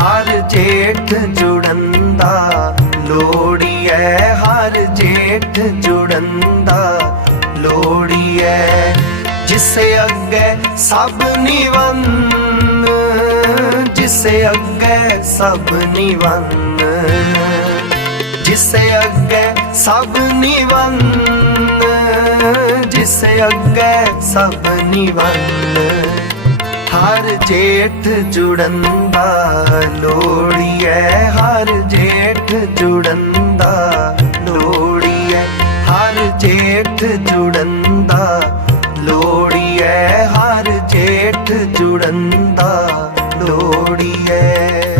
ਹਰ ਜੇਠ ਜੁੜਨ ਦਾ ਲੋੜੀਐ ਹਰ ਜੇਠ ਜੁੜਨ ਦਾ ਲੋੜੀਐ ਜਿਸੇ ਅੱਗੇ ਸਭ ਨਿਵੰਨ, ਜਿਸੇ ਅੱਗੇ ਸਭ ਨਿਵੰਨ, ਜਿਸੇ ਅੱਗੇ ਸਭ ਨਿਵੰਨ, ਜਿਸੇ ਅੱਗੇ ਸਭ ਨਿਵੰਨ। ਹਰ ਜੇਠ ਜੁੜਨ ਦਾ ਲੋੜੀ ਐ, ਹਰ ਜੇਠ ਜੁੜਨ ਦਾ ਲੋੜੀ ਐ, ਹਰ ਜੇਠ ਜੁੜਨ ਦਾ ਲੋੜੀ ਐ, ਹਰ ਜੇਠ ਜੁੜਨ ਦਾ ਲੋੜੀ ਐ।